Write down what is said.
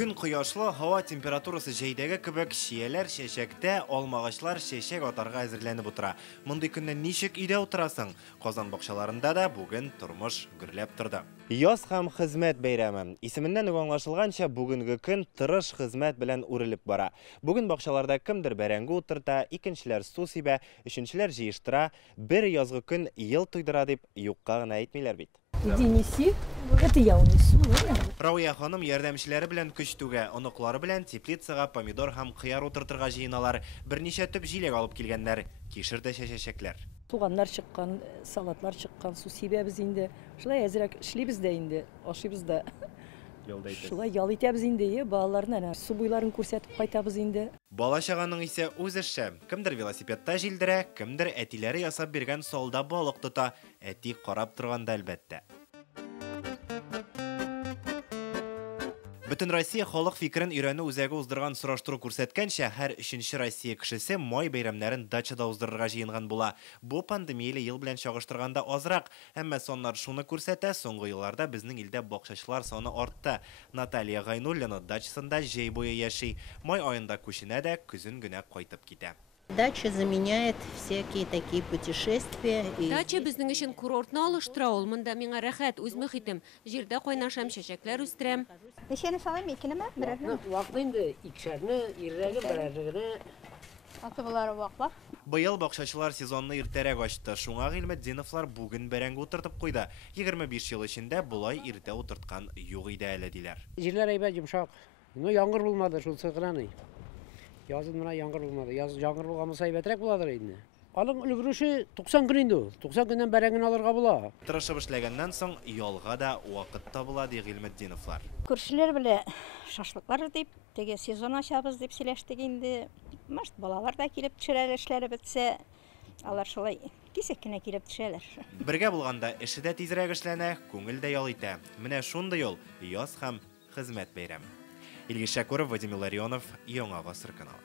Күн кояшлы, һава температурасы җәйдәге кебек, шияләр чәчәктә, алмагачлар чәчәк атарга әзерләнеп утыра. Мондый көнне ничек өйдә утырасың? Казан бакчаларында да бүген тормыш гөрләп торды. Яз һәм хезмәт бәйрәме. Исеменнән үк аңлашылганча, бүгенге көн тырыш хезмәт белән үрелеп бара. Бүген бакчаларда кемдер бәрәңге утырта, икенчеләр су сибә, өченчеләр җыештыра. Бер язгы көн ел туйдыра дип юкка гына әйтмиләр бит. Иди неси, это я унесу. Рауя ханым ярдәмчеләре белән көч түгә, оныклары белән теплицага помидор һәм кыяр утыртырга җыеналар. Берничә төп җиләк алып килгәннәр. Кишер дә чәчәчәкләр. Туганнар чыккан, салатлар чыккан, су сибәбез инде. Шулай әзрәк эшлибез дә инде, ашыйбыз да. Шулай ял итәбез инде, балаларны су буйларын күрсәтеп кайтабыз инде. Бала чаганың исә үз эше. Кемдер велосипедта җилдерә, кемдер әтиләре ясап биргән салда балык тота. Әти карап торганда әлбәттә. Бөтен Россия халык фикерен өйрәнү үзәге уздырган сораштыру күрсәткәнчә, һәр 3нче Россия кешесе май бәйрәмнәрен дачада уздырырга җыенган була. Бу пандемияле ел белән чагыштырганда азрак, әмма соннар шуны күрсәтә, соңгы елларда безнең илдә бакчачылар саны артты. Наталья Гайнуллина дачасында җәй буе яши. Май аенда күченә дә, көзен генә кайтып китә. Дача заменяет всякие такие путешествия. Дача безнең өчен курортны алыштыра, ул монда миңа рәхәт, үз мөхитем. Җирдә кайнашам, чәчәкләр үстерәм. Ничәне салайм, икенеме? Берәрне? Вакыт инде икешәрне, иррәге берәргене. Аты булары ваклар. Быел бакчачылар сезонны иртәрәк ачты. Шуңа Гыйлметдиновлар бүген бәрәңге утыртып куйды. 25 ел эчендә булай иртә утырткан юк иде әле диләр. Җирләр әйбәт йомшак. Яңгыр булмады, шул сыграны. Язын мына яңгыр булмады. Яңгыр булган булса әйбәтрәк буладыр инде. Алың өлгерүше 90 көн инде. 90 көннән бәрәңгене алырга була. Тырышып эшләгәннән соң ялга да вакыт табыла ди Гыйлметдиновлар. Күршеләр белән шашлыклар дип, теге сезон ачабыз дип сөйләштек инде. Может, балалар да килеп төшәләр, эшләре бетсә, алар шулай кисәк кенә килеп төшәләр. Бергә булганда эше дә тизрәк эшләнә, күңел дә ял итә. Менә шундый ел яз һәм хезмәт бәйрәме. Илгиз Шәкүров, Вадим Илларионов, Яңа Гасыр каналы.